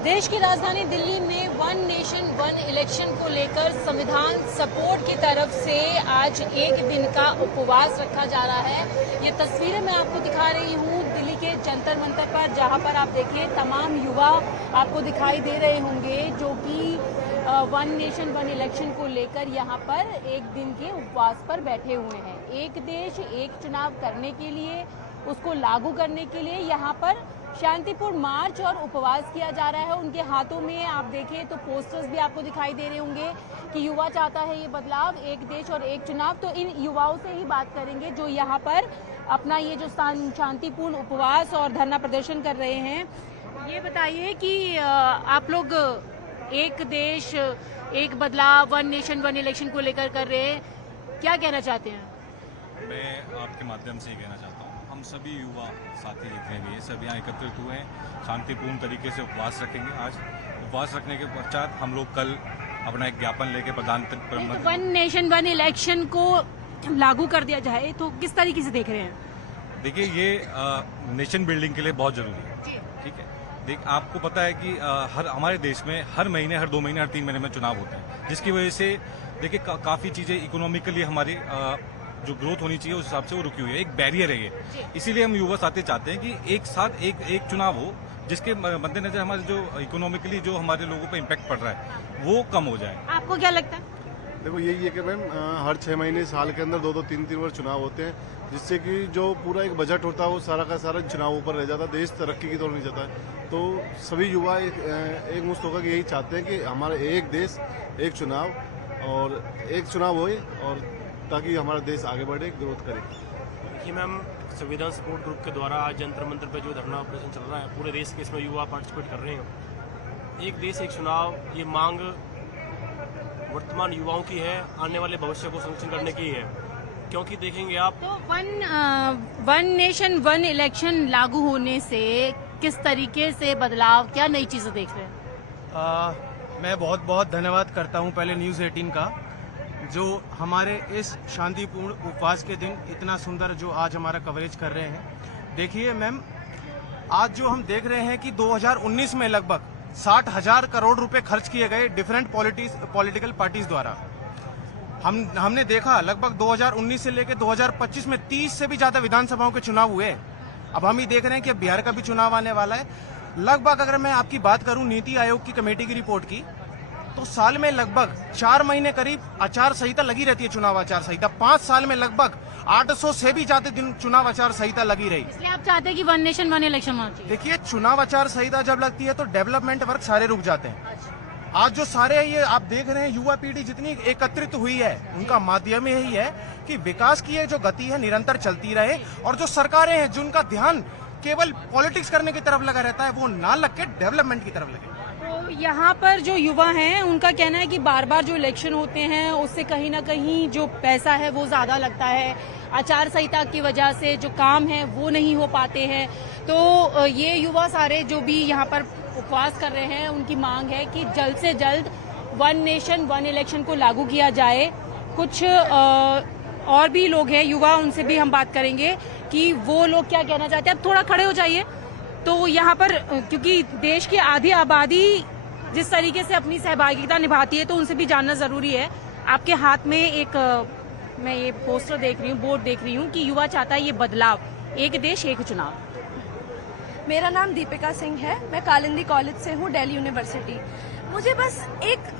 देश की राजधानी दिल्ली में वन नेशन वन इलेक्शन को लेकर संविधान सपोर्ट की तरफ से आज एक दिन का उपवास रखा जा रहा है। ये तस्वीरें मैं आपको दिखा रही हूँ दिल्ली के जंतर मंतर पर, जहाँ पर आप देखिए तमाम युवा आपको दिखाई दे रहे होंगे जो कि वन नेशन वन इलेक्शन को लेकर यहाँ पर एक दिन के उपवास पर बैठे हुए हैं। एक देश एक चुनाव करने के लिए, उसको लागू करने के लिए यहाँ पर शांतिपूर्ण मार्च और उपवास किया जा रहा है। उनके हाथों में आप देखें तो पोस्टर्स भी आपको दिखाई दे रहे होंगे कि युवा चाहता है ये बदलाव, एक देश और एक चुनाव। तो इन युवाओं से ही बात करेंगे जो यहाँ पर अपना ये जो शांतिपूर्ण उपवास और धरना प्रदर्शन कर रहे हैं। ये बताइए कि आप लोग एक देश एक बदलाव, वन नेशन वन इलेक्शन को लेकर कर रहे हैं, क्या कहना चाहते हैं? मैं आपके माध्यम से ही कहना चाहता हूँ, हम सभी युवा साथी जितने भी हैं सब यहाँ एकत्रित हुए हैं, शांतिपूर्ण तरीके से उपवास रखेंगे। आज उपवास रखने के पश्चात हम लोग कल अपना एक ज्ञापन लेके प्रधानमंत्री वन नेशन वन इलेक्शन को लागू कर दिया जाए तो किस तरीके से देख रहे हैं? देखिए, ये नेशन बिल्डिंग के लिए बहुत जरूरी है। ठीक है, देख आपको पता है कि हर हमारे देश में हर महीने, हर 2 महीने, हर 3 महीने में चुनाव होते हैं, जिसकी वजह से देखिए काफी चीजें इकोनॉमिकली हमारी जो ग्रोथ होनी चाहिए उस हिसाब से वो रुकी हुई है, एक बैरियर है ये। इसीलिए हम युवा साथी चाहते हैं कि एक साथ एक चुनाव हो जिसके मद्देनजर हमारे जो इकोनॉमिकली जो हमारे लोगों पे इम्पैक्ट पड़ रहा है वो कम हो जाए। आपको क्या लगता है? देखो, यही है कि मैम हर 6 महीने साल के अंदर 2-2 3-3 बार चुनाव होते हैं, जिससे कि जो पूरा एक बजट होता है वो सारा का सारा चुनाव ऊपर रह जाता है, देश तरक्की की तरफ नहीं जाता है। तो सभी युवा एक मुश्त होकर यही चाहते हैं कि हमारा एक देश एक चुनाव और एक चुनाव होए और ताकि हमारा देश आगे बढ़े, ग्रोथ करे। देखिए मैम, संविधान सपोर्ट ग्रुप के द्वारा आज जंतर मंतर पे जो धरना ऑपरेशन चल रहा है, पूरे देश के इसमें युवा पार्टिसिपेट कर रहे हैं। एक देश एक चुनाव, ये मांग वर्तमान युवाओं की है, आने वाले भविष्य को संरक्षण करने की है। क्योंकि देखेंगे आप तो वन नेशन वन इलेक्शन लागू होने से किस तरीके से बदलाव, क्या नई चीजें देख रहे हैं? मैं बहुत बहुत धन्यवाद करता हूं पहले न्यूज़ 18 का, जो हमारे इस शांतिपूर्ण उपवास के दिन इतना सुंदर जो आज हमारा कवरेज कर रहे हैं। देखिए मैम, आज जो हम देख रहे हैं कि 2019 में लगभग 60,000 करोड़ रुपए खर्च किए गए डिफरेंट पॉलिटिकल पार्टीज द्वारा। हमने देखा लगभग 2019 से लेकर 2025 में 30 से भी ज्यादा विधानसभाओं के चुनाव हुए। अब हम ही देख रहे हैं कि बिहार का भी चुनाव आने वाला है। लगभग अगर मैं आपकी बात करूं नीति आयोग की कमेटी की रिपोर्ट की, तो साल में लगभग 4 महीने करीब आचार संहिता लगी रहती है, चुनाव आचार संहिता। 5 साल में लगभग 800 से भी ज्यादा दिन चुनाव आचार संहिता लगी रही। इसलिए आप चाहते हैं कि वन नेशन वन इलेक्शन होना चाहिए? देखिए, चुनाव आचार संहिता जब लगती है तो डेवलपमेंट वर्क सारे रुक जाते हैं। आज जो सारे ये आप देख रहे हैं युवा पीढ़ी जितनी एकत्रित हुई है, उनका माध्यम यही है कि विकास की ये जो गति है निरंतर चलती रहे, और जो सरकारें हैं जिनका ध्यान केवल पॉलिटिक्स करने की तरफ लगा रहता है, वो ना लग के डेवलपमेंट की तरफ लगे। तो यहाँ पर जो युवा हैं उनका कहना है कि बार बार जो इलेक्शन होते हैं उससे कहीं ना कहीं जो पैसा है वो ज्यादा लगता है, आचार संहिता की वजह से जो काम है वो नहीं हो पाते हैं। तो ये युवा सारे जो भी यहाँ पर उपवास कर रहे हैं, उनकी मांग है कि जल्द से जल्द वन नेशन वन इलेक्शन को लागू किया जाए। कुछ और भी लोग हैं युवा, उनसे भी हम बात करेंगे कि वो लोग क्या कहना चाहते हैं। अब थोड़ा खड़े हो जाइए। तो यहाँ पर क्योंकि देश की आधी आबादी जिस तरीके से अपनी सहभागिता निभाती है, तो उनसे भी जानना जरूरी है। आपके हाथ में एक मैं ये पोस्टर देख रही हूँ, बोर्ड देख रही हूँ कि युवा चाहता है ये बदलाव, एक देश एक चुनाव। मेरा नाम दीपिका सिंह है, मैं कालिंदी कॉलेज से हूँ, दिल्ली यूनिवर्सिटी। मुझे बस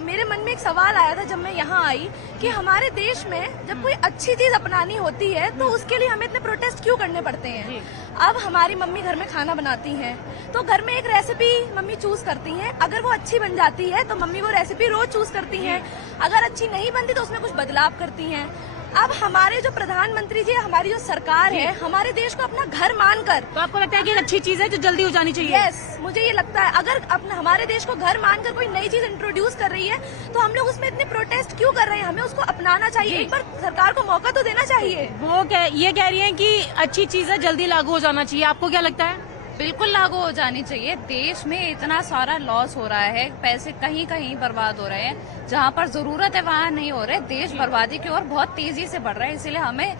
मेरे मन में एक सवाल आया था जब मैं यहाँ आई कि हमारे देश में जब कोई अच्छी चीज अपनानी होती है तो उसके लिए हमें इतने प्रोटेस्ट क्यों करने पड़ते हैं। अब हमारी मम्मी घर में खाना बनाती हैं तो घर में एक रेसिपी मम्मी चूज करती हैं, अगर वो अच्छी बन जाती है तो मम्मी वो रेसिपी रोज चूज करती हैं, अगर अच्छी नहीं बनती तो उसमें कुछ बदलाव करती हैं। अब हमारे जो प्रधानमंत्री जी, हमारी जो सरकार है, हमारे देश को अपना घर मानकर, तो आपको लगता है कि अच्छी चीज है जो जल्दी हो जानी चाहिए? यस, मुझे ये लगता है अगर अपना हमारे देश को घर मानकर कोई नई चीज इंट्रोड्यूस कर रही है तो हम लोग उसमें इतने प्रोटेस्ट क्यों कर रहे हैं? हमें उसको अपनाना चाहिए, एक बार सरकार को मौका तो देना चाहिए। वो ये कह रही है कि अच्छी चीज है, जल्दी लागू हो जाना चाहिए। आपको क्या लगता है? बिल्कुल लागू हो जानी चाहिए। देश में इतना सारा लॉस हो रहा है, पैसे कहीं कहीं बर्बाद हो रहे हैं, जहाँ पर जरूरत है वहाँ नहीं हो रहे। देश बर्बादी की ओर बहुत तेजी से बढ़ रहा है, इसीलिए हमें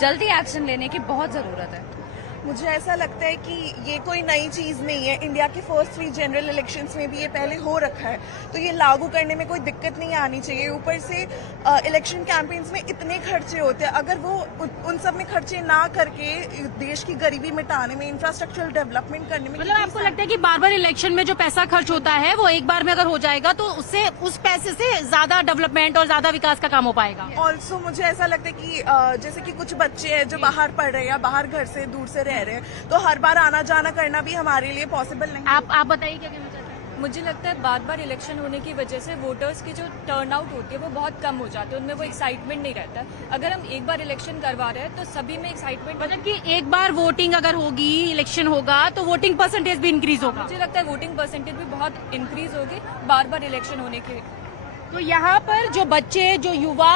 जल्दी एक्शन लेने की बहुत जरूरत है। मुझे ऐसा लगता है कि ये कोई नई चीज नहीं है। इंडिया के फर्स्ट 3 जनरल इलेक्शंस में भी ये पहले हो रखा है, तो ये लागू करने में कोई दिक्कत नहीं आनी चाहिए। ऊपर से इलेक्शन कैंपेन्स में इतने खर्चे होते हैं, अगर वो उन सब में खर्चे ना करके देश की गरीबी मिटाने में, इंफ्रास्ट्रक्चरल डेवलपमेंट करने में, मतलब आपको लगता है कि बार बार इलेक्शन में जो पैसा खर्च होता है वो एक बार में अगर हो जाएगा तो उससे उस पैसे से ज्यादा डेवलपमेंट और ज्यादा विकास का काम हो पाएगा? ऑल्सो मुझे ऐसा लगता है कि जैसे कि कुछ बच्चे हैं जो बाहर पढ़ रहे हैं या बाहर घर से दूर से रह रहे हैं, तो हर बार आना जाना करना भी हमारे लिए पॉसिबल नहीं। आप बताइए क्या कहना चाहते हैं? मुझे लगता है बार बार इलेक्शन होने की वजह से वोटर्स की जो टर्नआउट होती है वो बहुत कम हो जाती है, उनमें वो एक्साइटमेंट नहीं रहता। अगर हम एक बार इलेक्शन करवा रहे हैं तो सभी में एक्साइटमेंट, मतलब कि एक बार वोटिंग अगर होगी, इलेक्शन होगा तो वोटिंग परसेंटेज भी इंक्रीज होगा। मुझे लगता है वोटिंग परसेंटेज भी बहुत इंक्रीज होगी बार बार इलेक्शन होने की। तो यहाँ पर जो बच्चे, जो युवा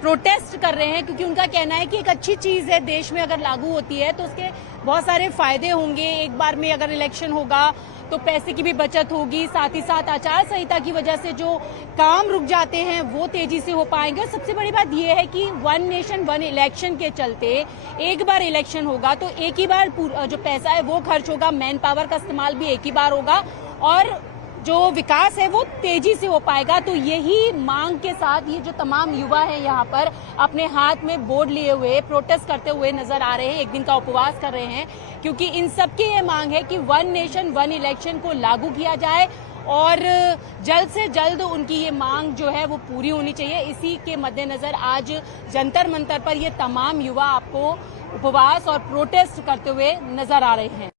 प्रोटेस्ट कर रहे हैं, क्योंकि उनका कहना है कि एक अच्छी चीज है देश में अगर लागू होती है तो उसके बहुत सारे फायदे होंगे। एक बार में अगर इलेक्शन होगा तो पैसे की भी बचत होगी, साथ ही साथ आचार संहिता की वजह से जो काम रुक जाते हैं वो तेजी से हो पाएंगे। और सबसे बड़ी बात यह है कि 1 नेशन 1 इलेक्शन के चलते एक बार इलेक्शन होगा तो एक ही बार जो पैसा है वो खर्च होगा, मैन पावर का इस्तेमाल भी एक ही बार होगा और जो विकास है वो तेजी से हो पाएगा। तो यही मांग के साथ ये जो तमाम युवा हैं यहाँ पर अपने हाथ में बोर्ड लिए हुए प्रोटेस्ट करते हुए नजर आ रहे हैं, एक दिन का उपवास कर रहे हैं, क्योंकि इन सबकी ये मांग है कि 1 नेशन 1 इलेक्शन को लागू किया जाए और जल्द से जल्द उनकी ये मांग जो है वो पूरी होनी चाहिए। इसी के मद्देनजर आज जंतर मंतर पर ये तमाम युवा आपको उपवास और प्रोटेस्ट करते हुए नजर आ रहे हैं।